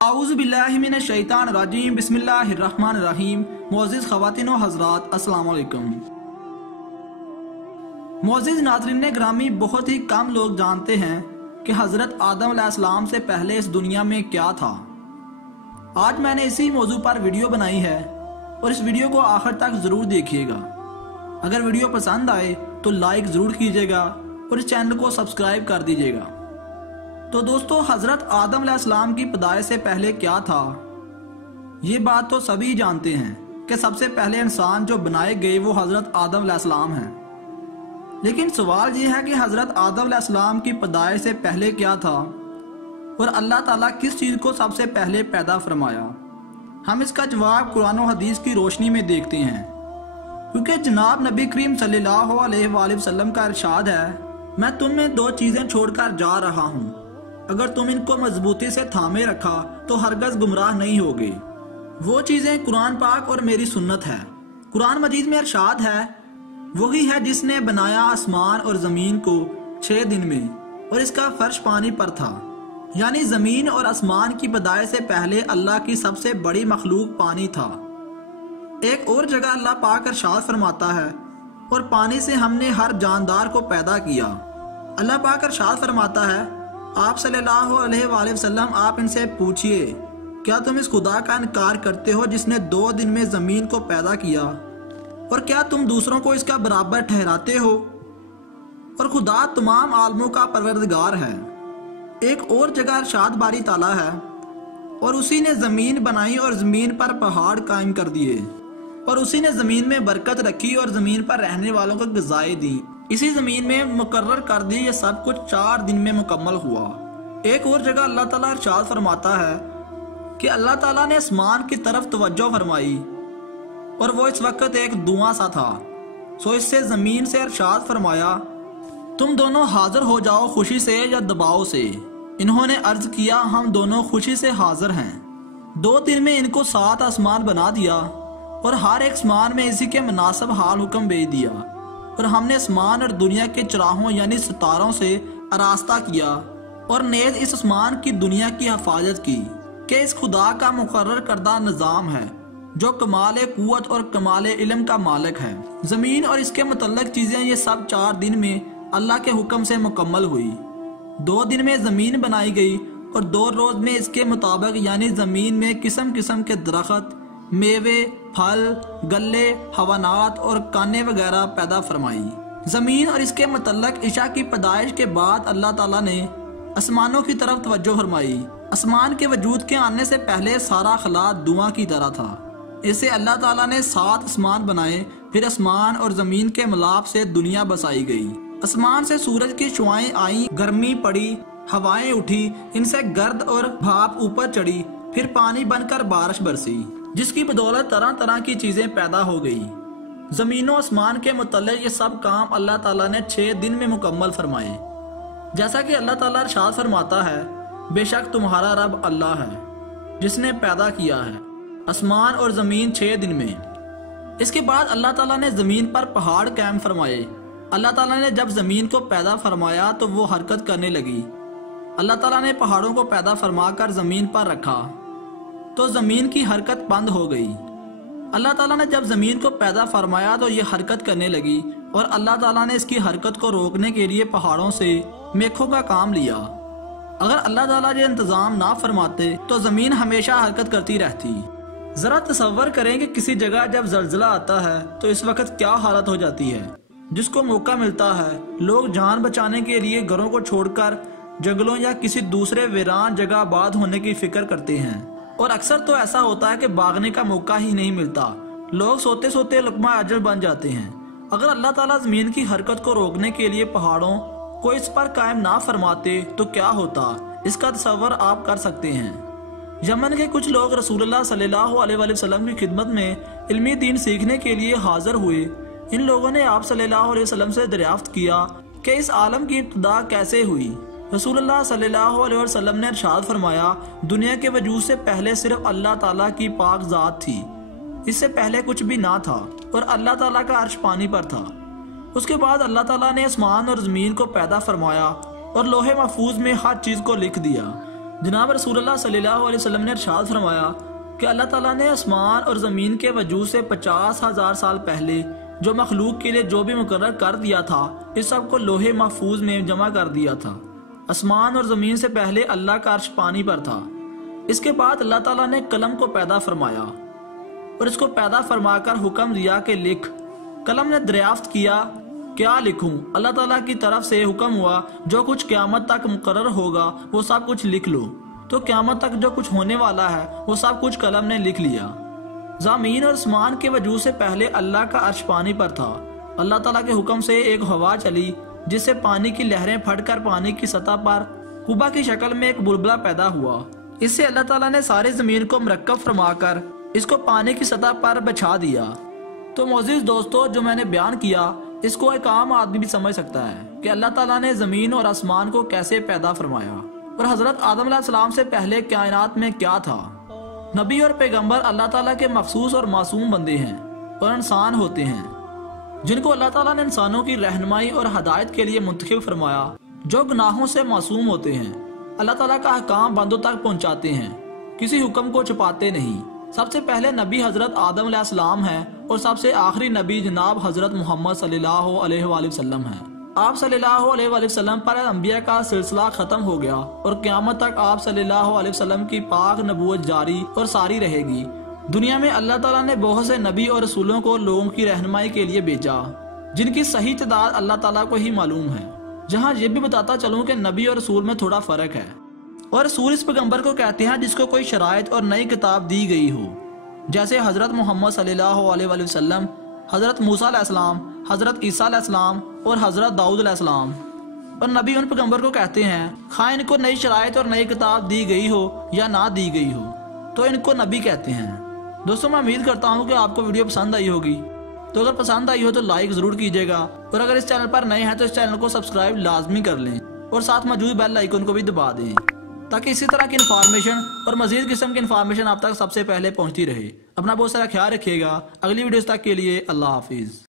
आऊज़ु बिल्लाहि मिनश शैतानिर रजीम बिस्मिल्लाहिर रहमानिर रहीम। मोअज़्ज़िज़ ख़वातीन व हज़रात अस्सलामु अलैकुम। मोअज़्ज़िज़ नाज़रीन ग्रामी, बहुत ही कम लोग जानते हैं कि हज़रत आदम अलैहिस्सलाम से पहले इस दुनिया में क्या था। आज मैंने इसी मौजू पर वीडियो बनाई है और इस वीडियो को आखिर तक ज़रूर देखिएगा। अगर वीडियो पसंद आए तो लाइक ज़रूर कीजिएगा और इस चैनल को सब्सक्राइब कर दीजिएगा। तो दोस्तों, हजरत आदम अलैहिस्सलाम की पैदाइश से पहले क्या था, ये बात तो सभी जानते हैं कि सबसे पहले इंसान जो बनाए गए वो हजरत आदम अलैहिस्सलाम हैं। लेकिन सवाल ये है कि हजरत आदम अलैहिस्सलाम की पैदाइश से पहले क्या था और अल्लाह ताला किस चीज़ को सबसे पहले पैदा फरमाया। हम इसका जवाब कुरान और हदीस की रोशनी में देखते हैं, क्योंकि जनाब नबी करीम सल्लल्लाहु अलैहि वसल्लम का इरशाद है, मैं तुम में दो चीज़ें छोड़कर जा रहा हूँ, अगर तुम इनको मजबूती से थामे रखा तो हरगज गुमराह नहीं होगे। वो चीजें कुरान पाक और मेरी सुन्नत है। कुरान मजीद में इरशाद है, वही है जिसने बनाया आसमान और जमीन को 6 दिन में और इसका फर्श पानी पर था। यानी जमीन और आसमान की पैदाइश से पहले अल्लाह की सबसे बड़ी मखलूक पानी था। एक और जगह अल्लाह पाक इरशाद फरमाता है, और पानी से हमने हर जानदार को पैदा किया। अल्लाह पाक इरशाद फरमाता है, आप सल्लल्लाहु अलैहि वसल्लम आप इनसे पूछिए, क्या तुम इस खुदा का इनकार करते हो जिसने 2 दिन में जमीन को पैदा किया, और क्या तुम दूसरों को इसका बराबर ठहराते हो? और खुदा तमाम आलमों का परवरदिगार है। एक और जगह इरशाद बारी ताला है, और उसी ने जमीन बनाई और जमीन पर पहाड़ कायम कर दिए, और उसी ने जमीन में बरकत रखी और जमीन पर रहने वालों को ग़िज़ाएं दी। इसी जमीन में मुकर्रर कर दी, ये सब कुछ 4 दिन में मुकम्मल हुआ। एक और जगह अल्लाह ताला इरशाद फरमाता है कि अल्लाह ताला ने आसमान की तरफ तवज्जो फरमाई और वो इस वक्त एक धुआं सा था, सो इससे जमीन से इरशाद फरमाया, तुम दोनों हाजिर हो जाओ खुशी से या दबाव से। इन्होंने अर्ज किया, हम दोनों खुशी से हाजिर हैं। 2 दिन में इनको 7 आसमान बना दिया और हर एक आसमान में इसी के मुनासिब हाल हुक्म भेज दिया, और हमने आसमान और दुनिया के चराहों यानी सितारों से आरास्ता किया और नेज इस आसमान की दुनिया की हिफाजत की कि इस खुदा का मुकर्रर करदा निज़ाम है जो कमाल कुव्वत और कमाल इल्म का मालिक है। जमीन और इसके मुतल्लक चीजें ये सब 4 दिन में अल्लाह के हुक्म से मुकम्मल हुई। 2 दिन में जमीन बनाई गई और 2 रोज में इसके मुताबिक यानी जमीन में किस्म किस्म के दरख्त, मेवे, फल, गल्ले, हवानात और काने वगैरह पैदा फरमाई। जमीन और इसके मुतल्लक इशा की पैदाइश के बाद अल्लाह ताला ने आसमानों की तरफ तवज्जो फरमाई। आसमान के वजूद के आने से पहले सारा खला धुआं की तरह था। इससे अल्लाह ताला ने 7 आसमान बनाए, फिर आसमान और जमीन के मिलाप से दुनिया बसाई गई। आसमान से सूरज की शुआएं आई, गर्मी पड़ी, हवाएं उठी, इनसे गर्द और भाप ऊपर चढ़ी, फिर पानी बनकर बारिश बरसी, जिसकी बदौलत तरह तरह की चीजें पैदा हो गई। जमीनों आसमान के मुतल्लिक ये सब काम अल्लाह ताला ने 6 दिन में मुकम्मल फरमाए। जैसा कि अल्लाह ताला इरशाद फरमाता है, बेशक तुम्हारा रब अल्लाह है जिसने पैदा किया है आसमान और जमीन 6 दिन में। इसके बाद अल्लाह ताला ने जमीन पर पहाड़ कायम फरमाए। अल्लाह ताला ने जब जमीन को पैदा फरमाया तो वो हरकत करने लगी। अल्लाह ताला ने पहाड़ों को पैदा फरमाकर जमीन पर रखा तो जमीन की हरकत बंद हो गई। अल्लाह ताला ने जब जमीन को पैदा फरमाया तो ये हरकत करने लगी, और अल्लाह ताला ने इसकी हरकत को रोकने के लिए पहाड़ों से मेखों का काम लिया। अगर अल्लाह ताला ये इंतजाम ना फरमाते तो जमीन हमेशा हरकत करती रहती। जरा तसव्वुर करें कि किसी जगह जब जल्जला आता है तो इस वक्त क्या हालत हो जाती है। जिसको मौका मिलता है लोग जान बचाने के लिए घरों को छोड़कर जंगलों या किसी दूसरे वीरान जगह आबाद होने की फिक्र करते हैं, और अक्सर तो ऐसा होता है कि भागने का मौका ही नहीं मिलता। लोग सोते सोते लुकमा अजल बन जाते हैं। अगर अल्लाह ताला जमीन की हरकत को रोकने के लिए पहाड़ों को इस पर कायम ना फरमाते तो क्या होता, इसका तसव्वुर आप कर सकते हैं। यमन के कुछ लोग रसूलुल्लाह सल्लल्लाहु अलैहि वसल्लम की खिदमत में इल्मी दीन सीखने के लिए हाजिर हुए। इन लोगों ने आप सल्लल्लाहु अलैहि वसल्लम से दरियाफ्त किया कि इस आलम की इब्तिदा कैसे हुई। रसूलुल्लाह सल्लल्लाहु अलैहि वसल्लम ने इरशाद फरमाया, दुनिया के वजूद से पहले सिर्फ अल्लाह ताला की पाक जात थी, इससे पहले कुछ भी ना था, और अल्लाह ताला का अर्श पानी पर था। उसके बाद अल्लाह ताला ने आसमान और जमीन को पैदा फरमाया और लोहे महफूज में हर चीज को लिख दिया। जनाब रसूलुल्लाह सल्लल्लाहु अलैहि वसल्लम ने इरशाद फरमाया कि अल्लाह ताला ने आसमान और ज़मीन के वजूद से 50,000 साल पहले जो मखलूक के लिए जो भी मुकर्रर कर दिया था, इस सब को लोहे महफूज में जमा कर दिया था। आसमान और ज़मीन से पहले अल्लाह का अर्श पानी पर था। इसके बाद अल्लाह ताला ने कलम को पैदा फरमाया और इसको पैदा फरमाकर हुक्म दिया कि लिख। कलम ने दरियाफ्त किया, क्या लिखूं? अल्लाह ताला की तरफ से हुक्म हुआ, जो कुछ क़यामत तक मुकर्रर होगा वो सब कुछ लिख लो। तो क़यामत तक जो कुछ होने वाला है वो सब कुछ कलम ने लिख लिया। ज़मीन और आसमान के वजूद से पहले अल्लाह का अर्श पानी पर था। अल्लाह ताला के हुक्म से एक हवा चली जिससे पानी की लहरें फटकर पानी की सतह पर कुबा की शक्ल में एक बुलबुला पैदा हुआ। इससे अल्लाह ताला ने सारी ज़मीन को मरकब फरमाकर इसको पानी की सतह पर बिछा दिया। तो मोअज़्ज़िज़ दोस्तों, जो मैंने बयान किया इसको एक आम आदमी भी समझ सकता है कि अल्लाह ताला ने ज़मीन और आसमान को कैसे पैदा फरमाया और हज़रत आदम अलैहिस्सलाम से पहले कायनात में क्या था। नबी और पैगंबर अल्लाह ताला के मखसूस और मासूम बंदे हैं और इंसान होते हैं जिनको अल्लाह ताला ने इंसानों की रहनुमाई और हदायत के लिए मुंतखब फरमाया, जो गुनाहों से मासूम होते हैं। अल्लाह ताला का अहकाम बंदों तक पहुंचाते हैं, किसी हुक्म को छुपाते नहीं। सबसे पहले नबी हजरत आदम अलैहिस्सलाम है और सबसे आखिरी नबी जनाब हजरत मोहम्मद सल्लल्लाहु अलैहि वसल्लम है। आप सल्लल्लाहु अलैहि वसल्लम पर अंबिया का सिलसिला खत्म हो गया और क़यामत तक आप सल्लल्लाहु अलैहि वसल्लम की पाक नबूवत जारी और सारी रहेगी। दुनिया में अल्लाह ताला ने बहुत से नबी और रसूलों को लोगों की रहनुमाई के लिए भेजा, जिनकी सही तादाद अल्लाह ताला को ही मालूम है। जहाँ ये भी बताता चलूँ कि नबी और रसूल में थोड़ा फर्क है। और रसूल इस पैगंबर को कहते हैं जिसको कोई शराइत और नई किताब दी गई हो, जैसे हजरत मोहम्मद सल्लल्लाहु अलैहि वसल्लम, हजरत मूसा अलैहिस्सलाम, हजरत ईसा अलैहिस्सलाम और हजरत दाऊद अलैहिस्सलाम। और नबी उन पैगंबर को कहते हैं खा इनको नई शराइत और नई किताब दी गई हो या ना दी गई हो, तो इनको नबी कहते हैं। दोस्तों, मैं उम्मीद करता हूँ कि आपको वीडियो पसंद आई होगी। तो अगर पसंद आई हो तो लाइक जरूर कीजिएगा और अगर इस चैनल पर नए हैं तो इस चैनल को सब्सक्राइब लाजमी कर लें और साथ मौजूद बेल आइकन को भी दबा दें, ताकि इसी तरह की इन्फॉर्मेशन और मजीद किस्म की इन्फॉर्मेशन आप तक सबसे पहले पहुंचती रहे। अपना बहुत सारा ख्याल रखिएगा। अगली वीडियोस तक के लिए अल्लाह हाफिज।